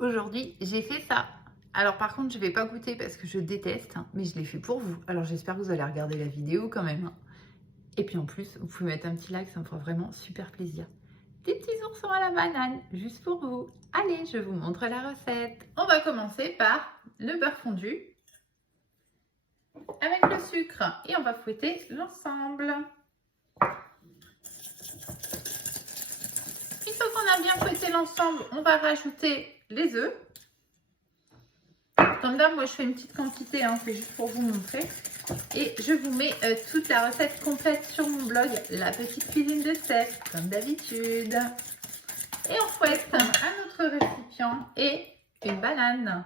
Aujourd'hui, j'ai fait ça. Alors par contre, je ne vais pas goûter parce que je déteste, hein, mais je l'ai fait pour vous. Alors j'espère que vous allez regarder la vidéo quand même, hein. Et puis en plus, vous pouvez mettre un petit like, ça me fera vraiment super plaisir. Des petits oursons à la banane, juste pour vous. Allez, je vous montre la recette. On va commencer par le beurre fondu avec le sucre et on va fouetter l'ensemble. Une fois qu'on a bien fouetté l'ensemble, on va rajouter les œufs. Comme d'hab, moi je fais une petite quantité, hein, c'est juste pour vous montrer. Et je vous mets toute la recette complète sur mon blog, La Petite Cuisine de Steph, comme d'habitude. Et on fouette un autre récipient et une banane.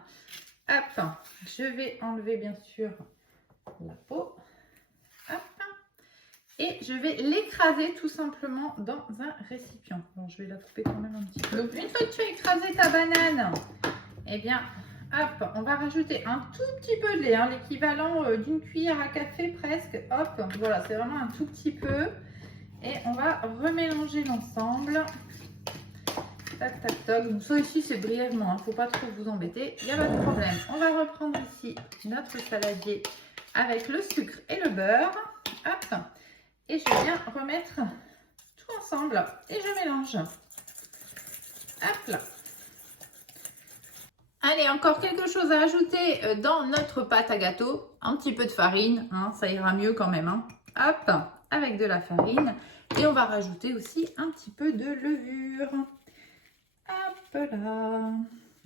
Hop, je vais enlever bien sûr la peau. Hop. Et je vais l'écraser tout simplement dans un récipient. Bon, je vais la couper quand même un petit peu. Donc une fois que tu as écrasé ta banane, eh bien, hop, on va rajouter un tout petit peu de lait, hein, l'équivalent d'une cuillère à café presque. Hop, voilà, c'est vraiment un tout petit peu. Et on va remélanger l'ensemble. Tac, tac, tac. Donc ça ici, c'est brièvement, hein, faut pas trop vous embêter, il n'y a pas de problème. On va reprendre ici notre saladier avec le sucre et le beurre. Hop, et je viens remettre tout ensemble et je mélange. Hop là. Allez, encore quelque chose à ajouter dans notre pâte à gâteau. Un petit peu de farine, hein, ça ira mieux quand même. Hein. Hop, avec de la farine. Et on va rajouter aussi un petit peu de levure. Hop là.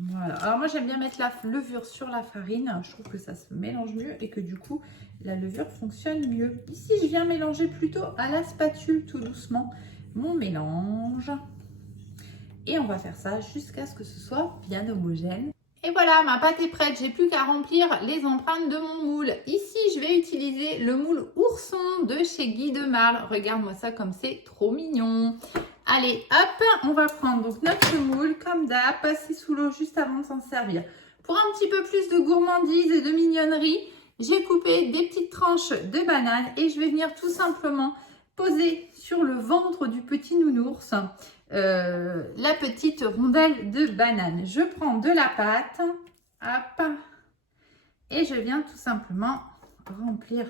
Voilà. Alors moi, j'aime bien mettre la levure sur la farine. Je trouve que ça se mélange mieux et que du coup, la levure fonctionne mieux. Ici, je viens mélanger plutôt à la spatule tout doucement mon mélange. Et on va faire ça jusqu'à ce que ce soit bien homogène. Et voilà, ma pâte est prête. J'ai plus qu'à remplir les empreintes de mon moule. Ici, je vais utiliser le moule ourson de chez Guy de Marle. Regarde-moi ça comme c'est trop mignon. Allez, hop, on va prendre donc notre moule comme d'hab, passer sous l'eau juste avant de s'en servir. Pour un petit peu plus de gourmandise et de mignonnerie, j'ai coupé des petites tranches de banane et je vais venir tout simplement poser sur le ventre du petit nounours la petite rondelle de banane. Je prends de la pâte, hop, et je viens tout simplement remplir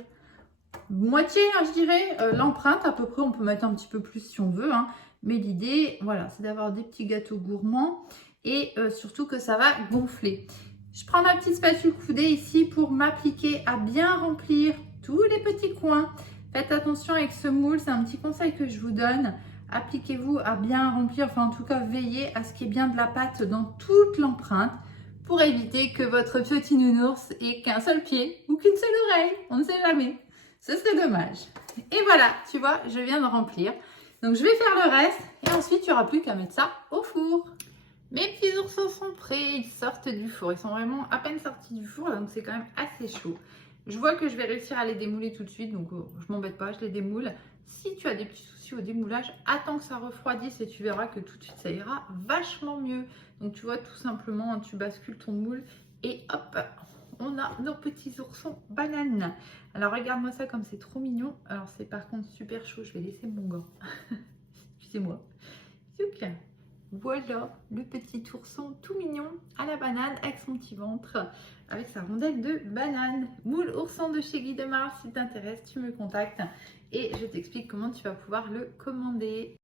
moitié, hein, je dirais, l'empreinte à peu près. On peut mettre un petit peu plus si on veut, hein, mais l'idée, voilà, c'est d'avoir des petits gâteaux gourmands et surtout que ça va gonfler. Je prends ma petite spatule coudée ici pour m'appliquer à bien remplir tous les petits coins. Faites attention avec ce moule, c'est un petit conseil que je vous donne. Appliquez-vous à bien remplir, enfin en tout cas veillez à ce qu'il y ait bien de la pâte dans toute l'empreinte pour éviter que votre petit nounours ait qu'un seul pied ou qu'une seule oreille, on ne sait jamais. Ce serait dommage. Et voilà, tu vois, je viens de remplir. Donc je vais faire le reste et ensuite il n'y aura plus qu'à mettre ça au four. Mes petits oursons sont prêts, ils sortent du four. Ils sont vraiment à peine sortis du four, donc c'est quand même assez chaud. Je vois que je vais réussir à les démouler tout de suite, donc je m'embête pas, je les démoule. Si tu as des petits soucis au démoulage, attends que ça refroidisse et tu verras que tout de suite ça ira vachement mieux. Donc tu vois, tout simplement, tu bascules ton moule et hop, on a nos petits oursons bananes. Alors regarde-moi ça comme c'est trop mignon. Alors c'est par contre super chaud, je vais laisser mon gant. Excusez-moi. Super. Voilà le petit ourson tout mignon à la banane avec son petit ventre, avec sa rondelle de banane. Moule ourson de chez Guy de Marle, si t'intéresse, tu me contactes et je t'explique comment tu vas pouvoir le commander.